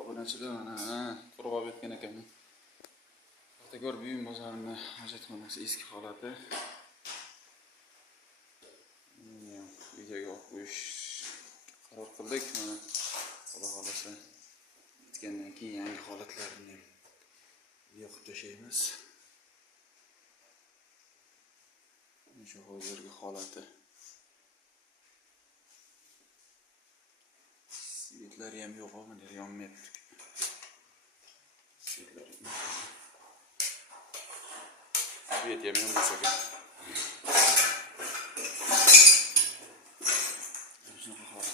obunachilar mana qurg'oq etgan ekan. Paxtakor buyum bozorining hojatxonasi eski holati. Videoga olib qo'yish qaror qildik. Mana Xudo xolasa bitgandan keyin yangi holatlarini yoqib tashlaymiz. Shu hozirgi holati. Svetlar ham yo'q, mana yonmayapti. Svetlar ham yo'q. Svet ham yonmas ekan. Shunaqa holat.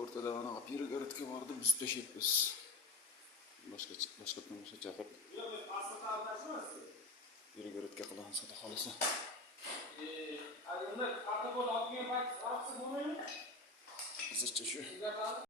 O'rtada mana pirogorодga bordi, buzib tashlayapmiz. Boshqa tomosha chaqirib. Pirogorодga qilamiz, xudo xolasa. Hozircha shu.